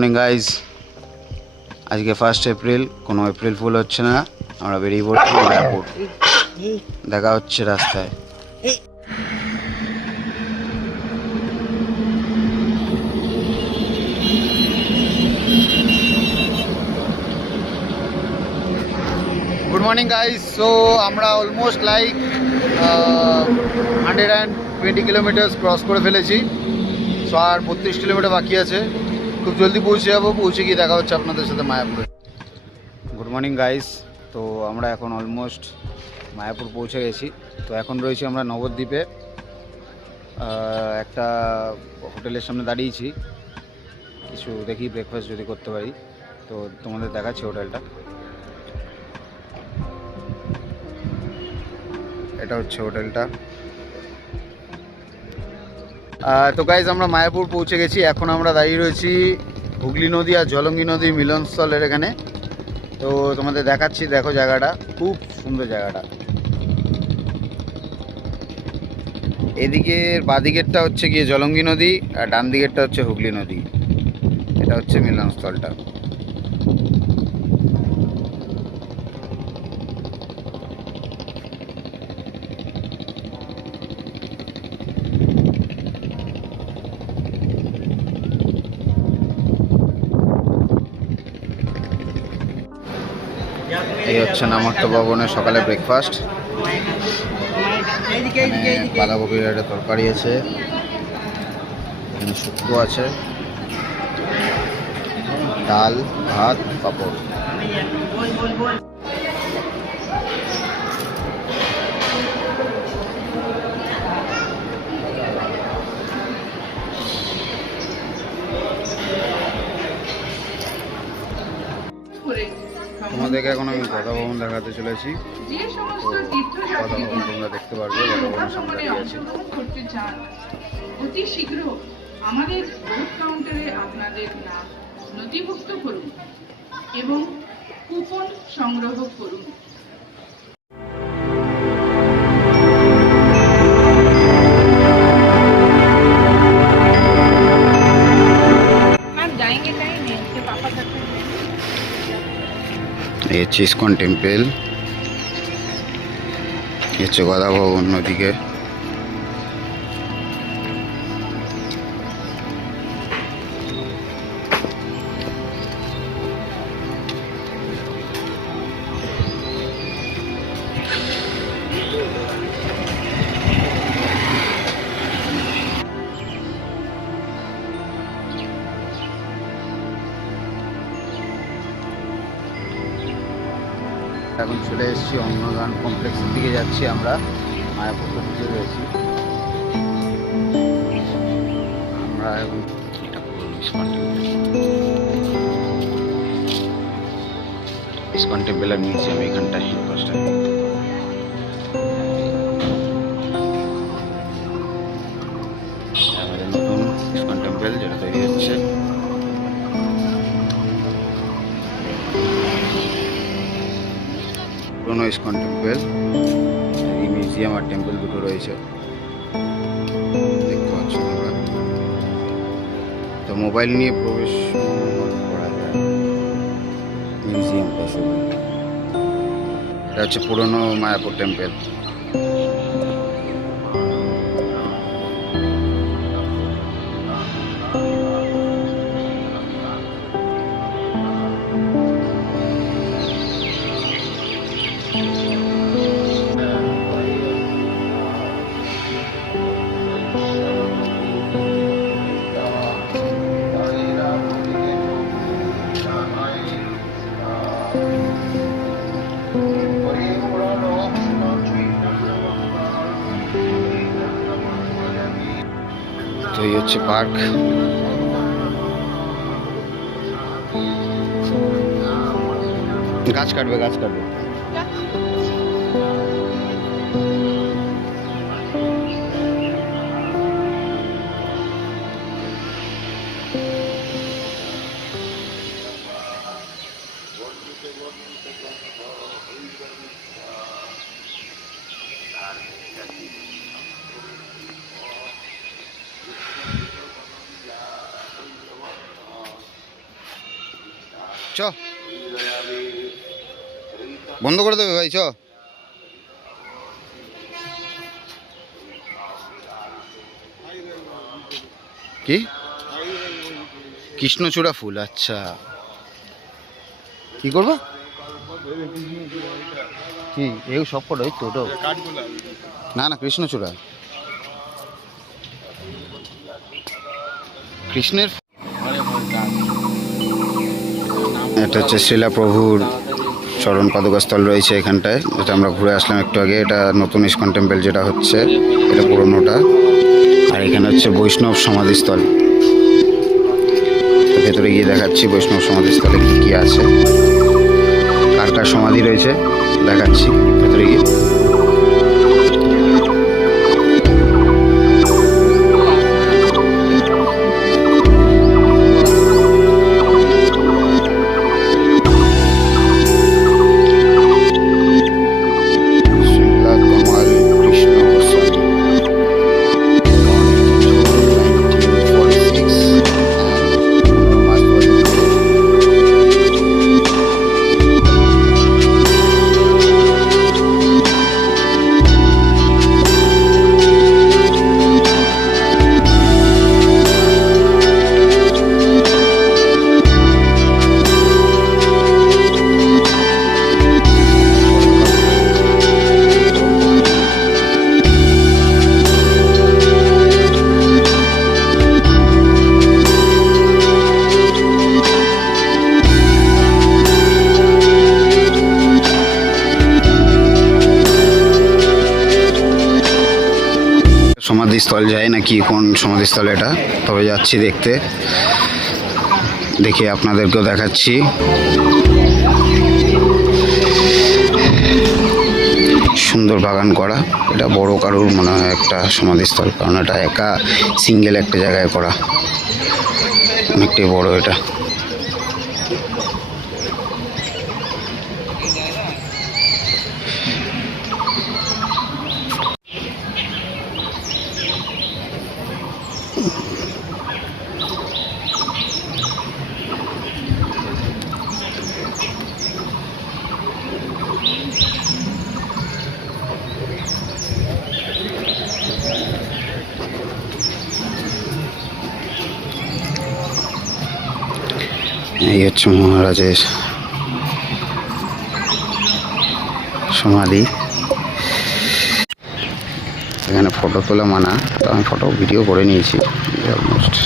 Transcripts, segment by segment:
Morning guys. আজকে 1 April, কোনো April fool হচ্ছে না। আমরা বেরিয়ে পড়ছি মায়াপুর। দেখা হচ্ছে রাস্তায়। Good morning guys. সো আমরা অলমোস্ট লাইক 120 কিলোমিটার্স ক্রস করে ফেলেছি। সো আর 32 কিলোমিটার বাকি আছে। খুব জলদি পৌঁছে যাবো। পৌঁছে গিয়ে দেখা হচ্ছে আপনাদের সাথে মায়াপুরে। Good morning guys. তো আমরা এখন অলমোস্ট মায়াপুর পৌঁছে গেছি। তো এখন রয়েছি আমরা নবদ্বীপে, একটা হোটেলের সামনে দাঁড়িয়েছি। কিছু দেখি ব্রেকফাস্ট যদি করতে পারি। তো তোমাদের দেখাচ্ছি হোটেলটা। এটা হচ্ছে হোটেলটা। তো গাইজ আমরা মায়াপুর পৌঁছে গেছি। এখন আমরা দাঁড়িয়ে রয়েছি হুগলি নদী আর জলঙ্গি নদীর মিলনস্থলের এখানে। তো তোমাদের দেখাচ্ছি, দেখো জায়গাটা খুব সুন্দর। জায়গাটা এদিকের বাঁদিকেরটা হচ্ছে গিয়ে জলঙ্গি নদী আর ডান দিকেরটা হচ্ছে হুগলি নদী। এটা হচ্ছে মিলনস্থলটা। এই হচ্ছে নামক্ত ভবনের সকালে ব্রেকফাস্ট। বাঁধাকপির একটা তরকারি আছে, এখানে শুক্তো আছে, ডাল, ভাত, পাঁপড়। তোমাদেরকে এখন আমি গদা ভবন দেখাতে চলেছি। গদা ভবন তোমরা দেখতে পারবে। গদা ভবনের সামনে দাঁড়িয়ে আছে। অতি শীঘ্র আমাদের ভোট কাউন্টারে আপনাদের নাম নথিভুক্ত করুন এবং কুপন সংগ্রহ করুন। এই হচ্ছে ইস্কন টেম্পল, এই হচ্ছে গদা ভবন ওদিকে। এখন চলে এসেছি অন্নদান কমপ্লেক্সের দিকে যাচ্ছি আমরা। মায়াপুর তো ঢুকে রয়েছি আমরা। এখন এটা ইস্কন টেম্পল আর মিউজিয়াম এখানটায় পাশটায়। আমাদের নতুন ইস্কন টেম্পল যেটা তৈরি হচ্ছে। পুরনো ইস্কন টেম্পল, এই মিউজিয়াম আর টেম্পল দুটো রয়েছে, দেখতে পাচ্ছ তোমরা। তো মোবাইল নিয়ে প্রবেশ করা যায় মিউজিয়ামটা শুধু। এটা হচ্ছে পুরনো মায়াপুর টেম্পল। তো এই হচ্ছে পার্ক। গাছ কাটবে, গাছ কাটবে। চ বন্ধ করে দেবে ভাই, চ। কি কৃষ্ণচূড়া ফুল? আচ্ছা, কি করবো? কি এই সব কটা ওই তো ওটাও? না না, কৃষ্ণচূড়া, কৃষ্ণের। এটা হচ্ছে শিলা প্রভুর চরণ পাদুকাস্থল রয়েছে এখানটায়, যেটা আমরা ঘুরে আসলাম একটু আগে। এটা নতুন ইস্কন টেম্পল যেটা হচ্ছে, এটা পুরোনোটা। আর এখানে হচ্ছে বৈষ্ণব সমাধিস্থল। ভেতরে গিয়ে দেখাচ্ছি বৈষ্ণব সমাধিস্থলে কি কি আছে, কার কার সমাধি রয়েছে দেখাচ্ছি ভেতরে গিয়ে। সমাধিস্থল যায় নাকি, কোন সমাধিস্থল এটা, তবে যাচ্ছি দেখতে, দেখে আপনাদেরকেও দেখাচ্ছি। সুন্দর বাগান করা, এটা বড় কারুর মনে হয় একটা সমাধিস্থল, কারণ এটা একা সিঙ্গেল একটা জায়গায় করা, অনেকটাই বড় এটা। এই হচ্ছে মহারাজের সমাধি। এখানে ফটো তোলা মানা, তো আমি ফটো ভিডিও করে নিয়েছি অলমোস্ট।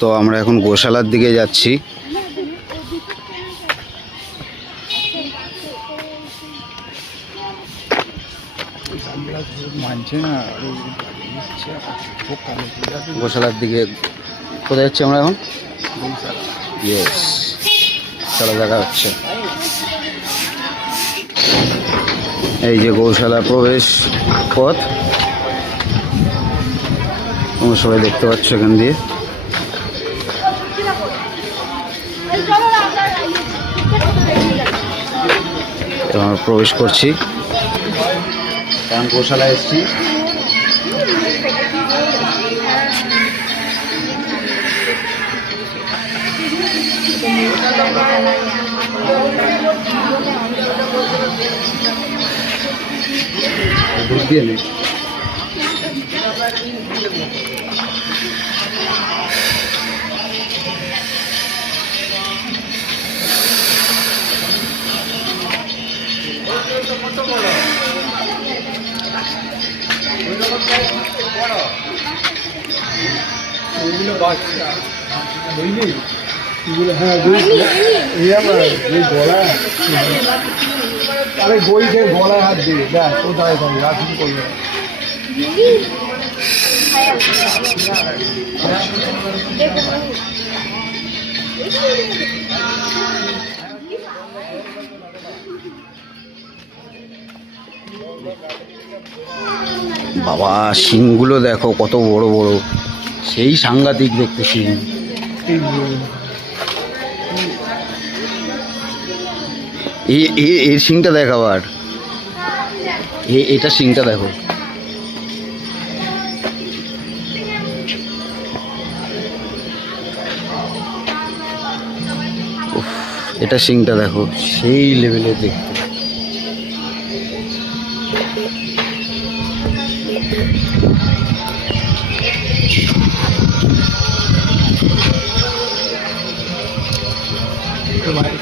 তো আমরা এখন গোশালার দিকে যাচ্ছি। গোশালার দিকে কোথায় যাচ্ছি আমরা এখন? ইয়েস, চলো দেখা হচ্ছে। এই যে গৌশালা প্রবেশ পথ, তোমরা সবাই দেখতে পাচ্ছ এখান দিয়ে। আমরা প্রবেশ করছি, কারণ গোশালায় এসেছি। দুধ দিয়ে নেই। হ্যাঁ গলা আরে বই খেয়ে গলায় হাত দিয়ে দেখ ও দাঁড়ায় থাকবে আর কিছু করবে না। বাবা শিংগুলো দেখো কত বড় বড়, সেই সাংঘাতিক দেখতে শিং। এর শিংটা দেখ আবার, এটা শিংটা দেখো। উফ, এটা শিংটা দেখো সেই লেভেলের দেখতে।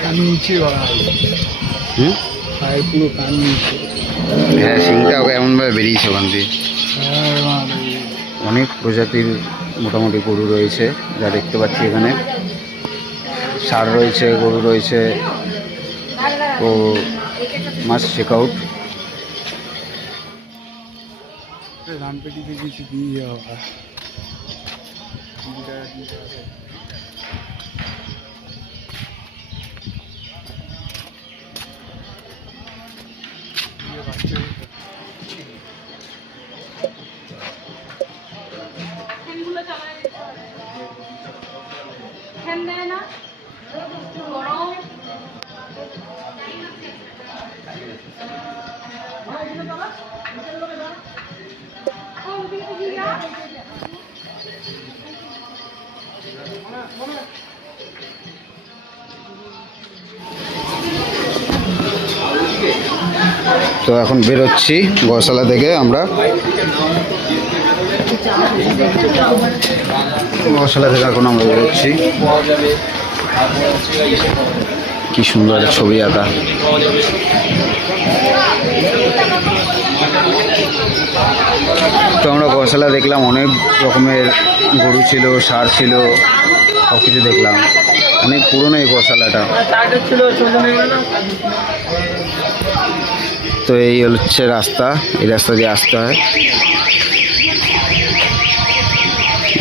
কান নিচে বলা হুম, পায়ের পুরো কান নিচে। হ্যাঁ শিংটা এমনভাবে বেরিয়েছে ওখান দিয়ে। হ্যাঁ অনেক প্রজাতির মোটামুটি গরু রয়েছে যা দেখতে পাচ্ছি এখানে। ষাঁড় রয়েছে, গরু রয়েছে, তো মাস্ট চেক আউট। রান পেটিতে কিছু দিয়ে যাওয়া তো এখন বেরোচ্ছি গৌশালা থেকে আমরা। গৌশালা থেকে এখন আমরা বেরোচ্ছি। কি সুন্দর একটা ছবি আঁকা। তো আমরা গৌশালা দেখলাম, অনেক রকমের গরু ছিল, ষাঁড় ছিল, সব কিছু দেখলাম। অনেক পুরনো এই গৌশালাটা। তো এই হচ্ছে রাস্তা, এই রাস্তা দিয়ে আসতে হয়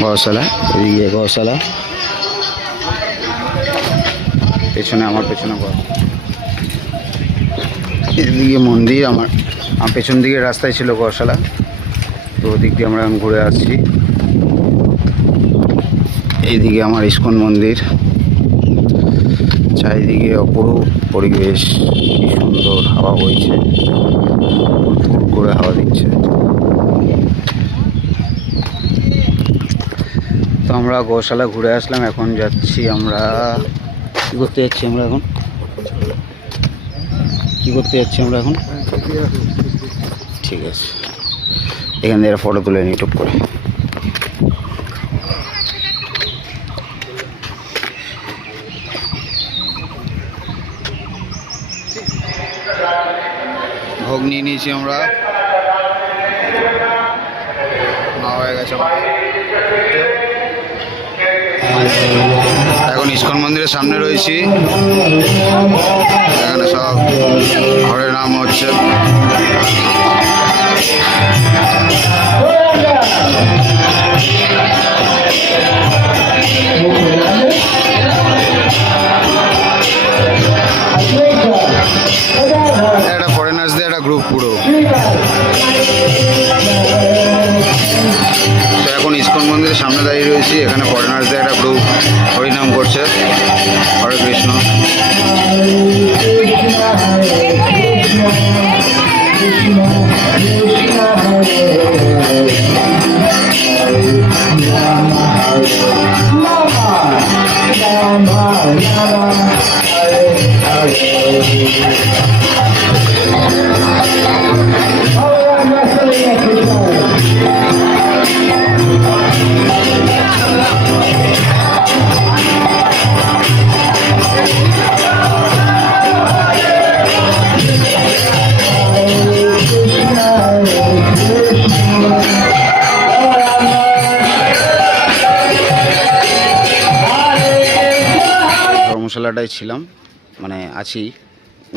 গৌশালা। এদিকে গৌশালা, পেছনে আমার পেছনে ঘর, এদিকে মন্দির। আমার পেছন দিকে রাস্তায় ছিল গৌশালা, তো ওদিক দিয়ে আমরা এখন ঘুরে আসছি। এইদিকে আমার ইস্কন মন্দির, চারিদিকে অপরূপ পরিবেশ, কি সুন্দর হাওয়া বইছে, ফুরফুর করে হাওয়া দিচ্ছে। তো আমরা গৌশালা ঘুরে আসলাম, এখন যাচ্ছি আমরা কী করতে যাচ্ছি আমরা এখন কী করতে যাচ্ছি আমরা এখন ঠিক আছে, এখান থেকে ফটো তুলে নিই টুক করে। ভোগ নিয়ে নিয়েছি আমরা, না হয়ে গেছে এখন ইস্কন মন্দিরের সামনে রয়েছি। এখানে সব হরে নাম হচ্ছে। একটা ফরেনার্সদের একটা গ্রুপ পুরো। তো এখন ইস্কন মন্দিরের সামনে দাঁড়িয়ে রয়েছি, এখানে ফরেনার্সদের একটা গ্রুপ হরিনাম করছে। হরে কৃষ্ণ। ধর্মশালাটায় ছিলাম, মানে আছি,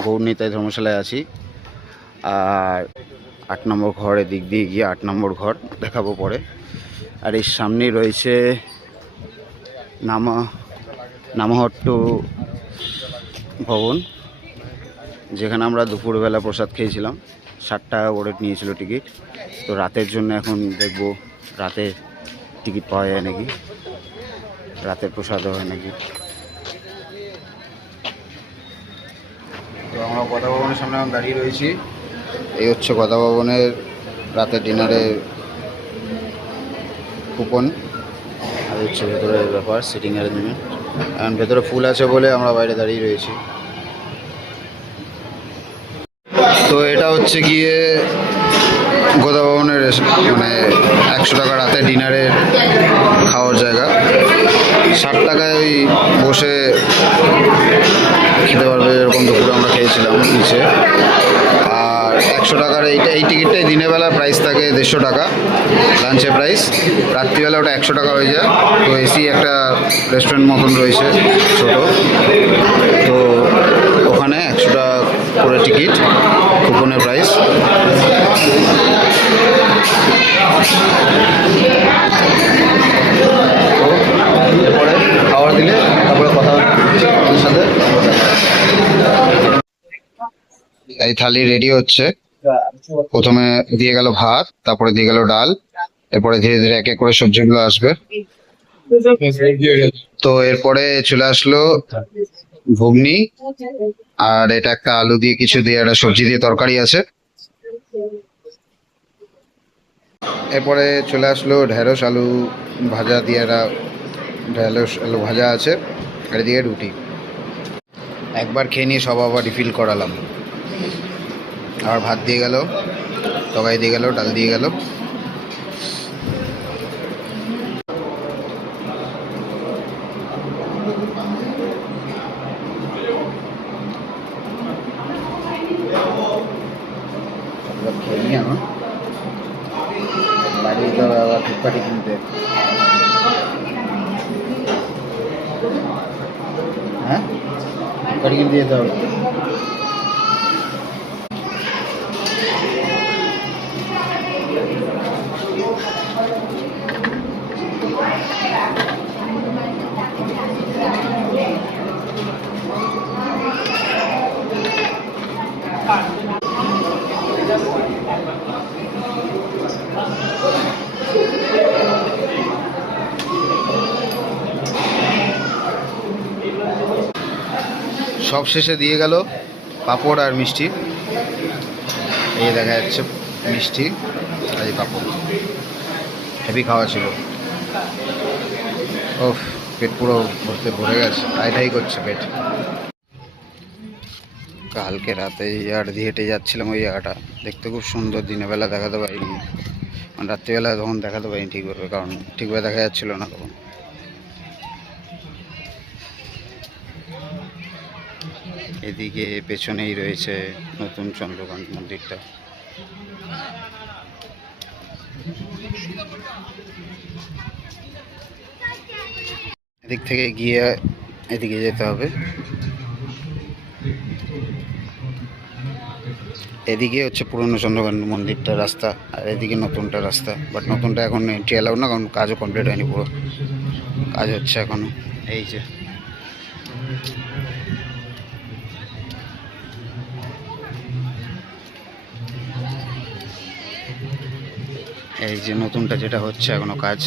গৌরনীতায় ধর্মশালায় আছি। আর 8 নম্বর ঘর, এদিক দিয়ে গিয়ে 8 নম্বর ঘর দেখাবো পরে। আর এর সামনেই রয়েছে নামহট্ট ভবন, যেখানে আমরা দুপুরবেলা প্রসাদ খেয়েছিলাম। 60 টাকা করে নিয়েছিল টিকিট। তো রাতের জন্য এখন দেখব রাতে টিকিট পাওয়া যায় নাকি, রাতের প্রসাদও হয় নাকি। তো আমরা কথা ভবনের সামনে এখন দাঁড়িয়ে রয়েছি। এই হচ্ছে কথা ভবনের রাতের ডিনারের কুপন। আর হচ্ছে ভেতরের ব্যাপার, সিটিং অ্যারেঞ্জমেন্ট। এখন ভেতরে ফুল আছে বলে আমরা বাইরে দাঁড়িয়ে রয়েছি। তো এটা হচ্ছে গিয়ে কথা ভবনের মানে 100 টাকা রাতে ডিনারের খাওয়ার জায়গা। 60 টাকায় ওই বসে খেতে পারবে, এরকম দুপুরে আমরা খেয়েছিলাম নিচে। আর 100 টাকার এই টিকিটটাই দিনের বেলা প্রাইস থাকে 150 টাকা লাঞ্চের প্রাইস। রাত্রিবেলা ওটা 100 টাকা হয়ে যায়। তো এসি একটা রেস্টুরেন্ট মতন রয়েছে ছোট, তো ওখানে 100 টাকা করে টিকিট, কুপনের প্রাইস। তো এরপরে খাবার দিলে তারপরে কথা হচ্ছে আপনাদের সাথে। এই থালি রেডি হচ্ছে। প্রথমে দিয়ে গেল ভাত, তারপরে দিয়ে গেল ডাল, এরপরে ধীরে ধীরে এক এক করে সবজিগুলো আসবে। তো এরপরে চলে আসলো ঘুগনি, আর এটা একটা আলু দিয়ে কিছু দিয়ে একটা সবজি দিয়ে তরকারি আছে। এরপরে চলে আসলো ঢেঁড়স আলু ভাজা দিয়ে, একটা ঢেঁড়স আলু ভাজা আছে, আর দিয়ে রুটি। একবার খেয়ে নিয়ে সব আবার রিফিল করালাম। আর ভাত দিয়ে গেল, তরকারি দিয়ে গেল, ডাল দিয়ে গেল। খেয়ে নিয়ে আমার বাড়ি যেতে হবে আবার ধূপকাঠি কিনতে। হ্যাঁ, ধূপকাঠি কিনতে যেতে হবে। সব শেষে দিয়ে গেল পাঁপড় আর মিষ্টি। এই দেখা যাচ্ছে মিষ্টি আর এই পাঁপড়। হেভি খাওয়া ছিল। ও পেট পুরো ভরে গেছে, টাইটাই করছে পেট। কালকে রাতে এই জায়গাটা দিয়ে হেঁটে যাচ্ছিলাম, ওই জায়গাটা দেখতে খুব সুন্দর। দিনের বেলা দেখাতে পারিনি, মানে রাত্রিবেলা তখন দেখাতে পারিনি ঠিকভাবে, কারণ ঠিকভাবে দেখা যাচ্ছিল না তখন। এদিকে পেছনেই রয়েছে নতুন চন্দ্রকান্ত মন্দিরটা। এদিক থেকে গিয়ে এদিকে যেতে হবে। এদিকে হচ্ছে পুরনো চন্দ্রকান্ত মন্দিরটা রাস্তা, আর এদিকে নতুনটা রাস্তা। বাট নতুনটা এখন এন্ট্রি অ্যালাউ না, কারণ কাজও কমপ্লিট হয়নি, পুরো কাজ হচ্ছে এখনো। এই যে নতুনটা যেটা হচ্ছে এখনো কাজ।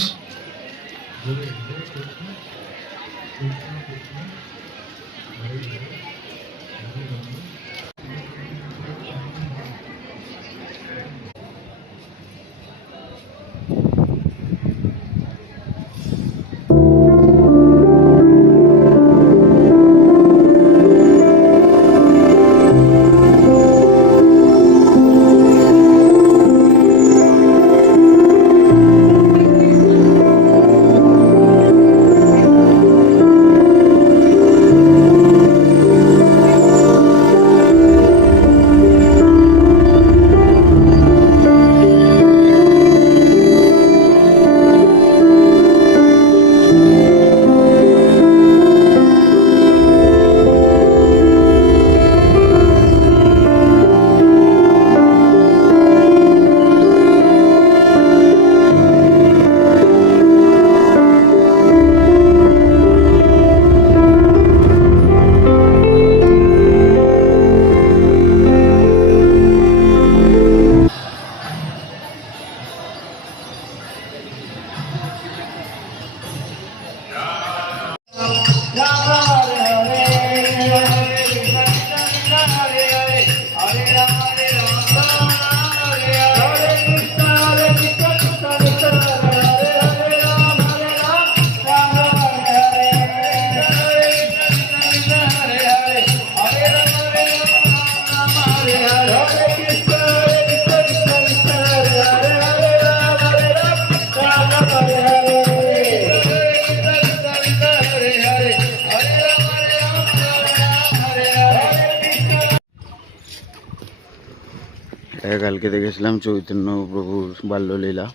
কালকে দেখেছিলাম চৈতন্য প্রভুর বাল্যলীলা,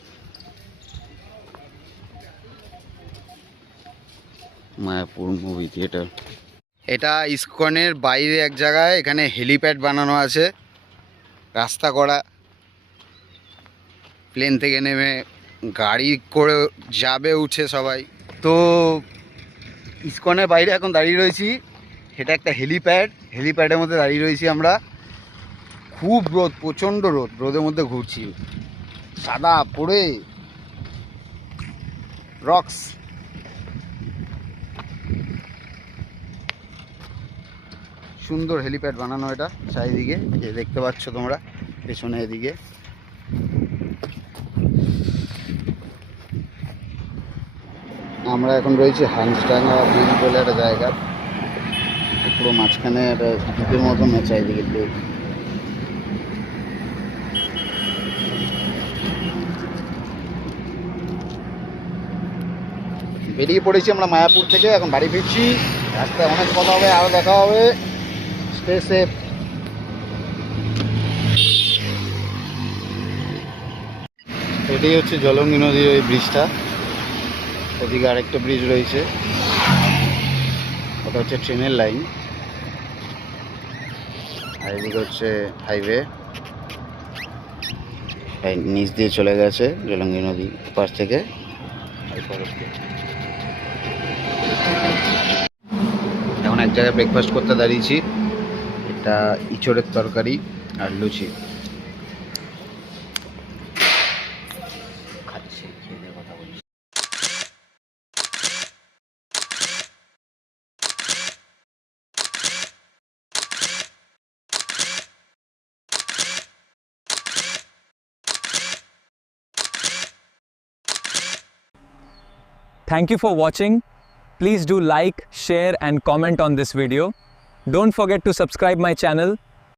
মায়াপুর মুভি থিয়েটার। এটা ইসকনের বাইরে এক জায়গায়, এখানে হেলিপ্যাড বানানো আছে, রাস্তা করা, প্লেন থেকে নেমে গাড়ি করে যাবে উঠে সবাই। তো ইসকনের বাইরে এখন দাঁড়িয়ে রয়েছি, এটা একটা হেলিপ্যাড, হেলিপ্যাডের মধ্যে দাঁড়িয়ে রয়েছি আমরা। খুব রোদ, প্রচণ্ড রোদ, রোদের মধ্যে ঘুরছি, সাদা পড়ে রক্স। সুন্দর হেলিপ্যাড বানানো এটা চারিদিকে, যে দেখতে পাচ্ছ তোমরা পেছনে এদিকে। আমরা এখন রয়েছি হাঁসডাঙ্গা ব্রিজ বলে একটা জায়গা, পুরো মাঝখানে একটা দ্বীপের মতন আছে চারিদিকে লেক। বেরিয়ে পড়েছি আমরা মায়াপুর থেকে, এখন বাড়ি ফিরছি। রাস্তায় অনেক কথা হবে, আরও দেখা হবে। Stay safe. এটাই হচ্ছে জলঙ্গি নদীর ওই ব্রিজটা, ওদিকে আরেকটা ব্রিজ রয়েছে, ওটা হচ্ছে ট্রেনের লাইন, আর এদিকে হচ্ছে হাইওয়ে, নিচ দিয়ে চলে গেছে জলঙ্গি নদী পাশ থেকে। এখন এক জায়গায় ব্রেকফাস্ট করতে দাঁড়িয়েছি, এটা ইঁচড়ের তরকারি আর লুচি খাচ্ছি, খেয়ে দিয়ে কথা বলছি। Thank you for watching. Please do like, share and comment on this video. Don't forget to subscribe my channel